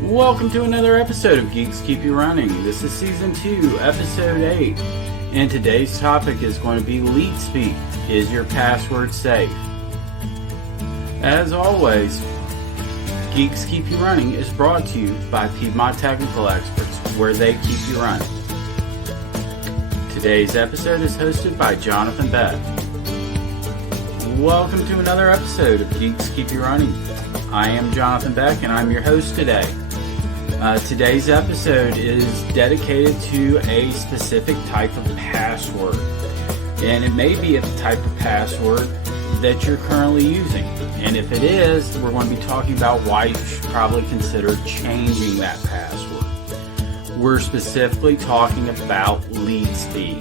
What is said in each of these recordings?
Welcome to another episode of Geeks Keep You Running. This is Season 2, Episode 8. And today's topic is going to be Leet Speak. Is your password safe? As always, Geeks Keep You Running is brought to you by Piedmont Technical Experts, where they keep you running. Today's episode is hosted by Jonathan Beck. Welcome to another episode of Geeks Keep You Running. I am Jonathan Beck and I'm your host today. Today's episode is dedicated to a specific type of password. And it may be a type of password that you're currently using. And if it is, we're going to be talking about why you should probably consider changing that password. We're specifically talking about Leet Speak.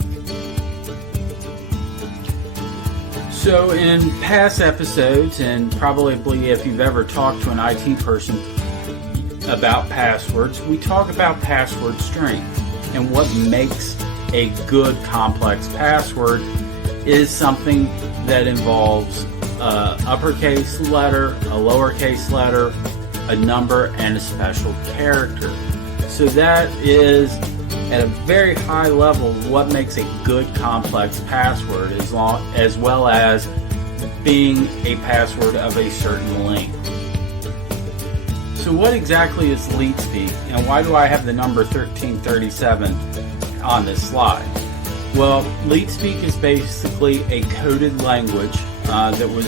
So in past episodes, and probably if you've ever talked to an IT person about passwords, we talk about password strength. And what makes a good complex password is something that involves an uppercase letter, a lowercase letter, a number, and a special character. So that is, at a very high level, what makes a good complex password, as well as being a password of a certain length. So what exactly is Leet Speak, and why do I have the number 1337 on this slide? Well, Leet Speak is basically a coded language that was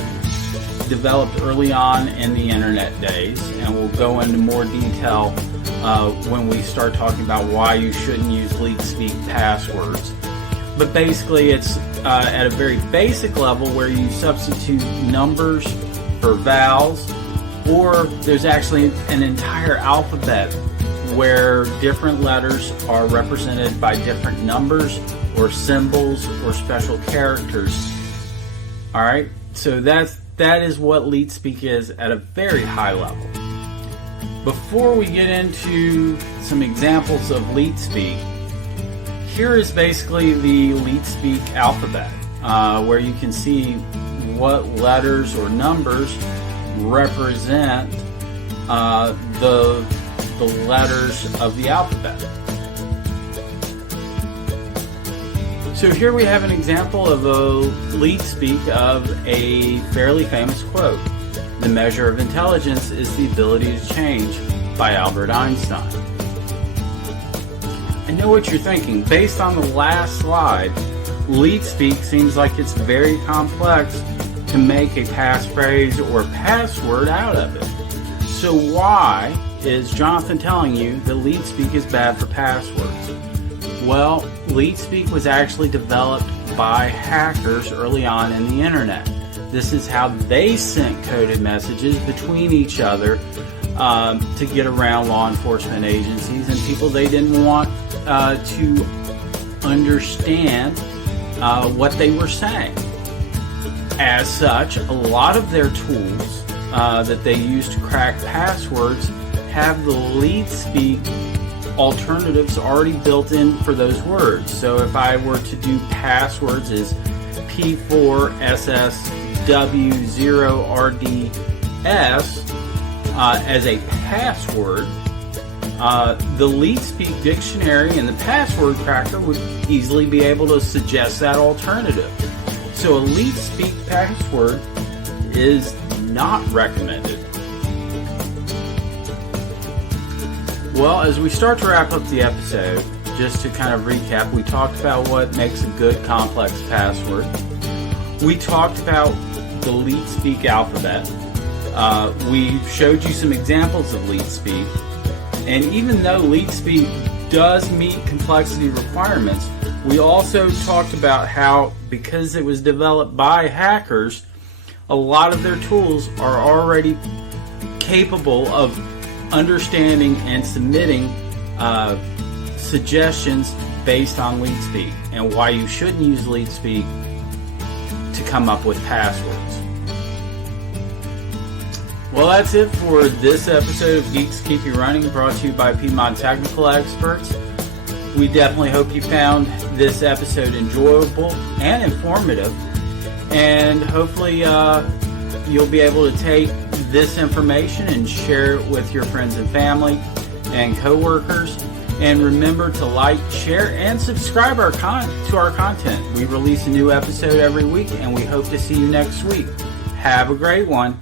developed early on in the internet days, and we'll go into more detail when we start talking about why you shouldn't use Leet Speak passwords. But basically it's at a very basic level where you substitute numbers for vowels, or there's actually an entire alphabet where different letters are represented by different numbers or symbols or special characters. Alright, so that is what Leet Speak is at a very high level. Before we get into some examples of Leet Speak, here is basically the Leet Speak alphabet, where you can see what letters or numbers represent the letters of the alphabet. So here we have an example of a Leet Speak of a fairly famous quote. "The measure of intelligence is the ability to change," by Albert Einstein. I know what you're thinking. Based on the last slide, Leet Speak seems like it's very complex to make a passphrase or password out of it. So why is Jonathan telling you that Leet Speak is bad for passwords? Well, Leet Speak was actually developed by hackers early on in the internet. This is how they sent coded messages between each other to get around law enforcement agencies and people they didn't want to understand what they were saying. As such, a lot of their tools that they use to crack passwords have the Leet Speak alternatives already built in for those words. So if I were to do passwords as P4SSW0RDS as a password, the Leet Speak dictionary and the password cracker would easily be able to suggest that alternative. So a Leet Speak password is not recommended. Well, as we start to wrap up the episode, just to kind of recap, we talked about what makes a good complex password. We talked about the Leet Speak alphabet. We showed you some examples of Leet Speak. And even though Leet Speak does meet complexity requirements, we also talked about how, because it was developed by hackers, a lot of their tools are already capable of understanding and submitting suggestions based on Leet Speak, and why you shouldn't use Leet Speak to come up with passwords. Well, that's it for this episode of Geeks Keep You Running, brought to you by Piedmont Technical Experts. We definitely hope you found this episode enjoyable and informative, and hopefully you'll be able to take this information and share it with your friends and family and coworkers. And remember to like, share, and subscribe to our content. We release a new episode every week, and we hope to see you next week. Have a great one.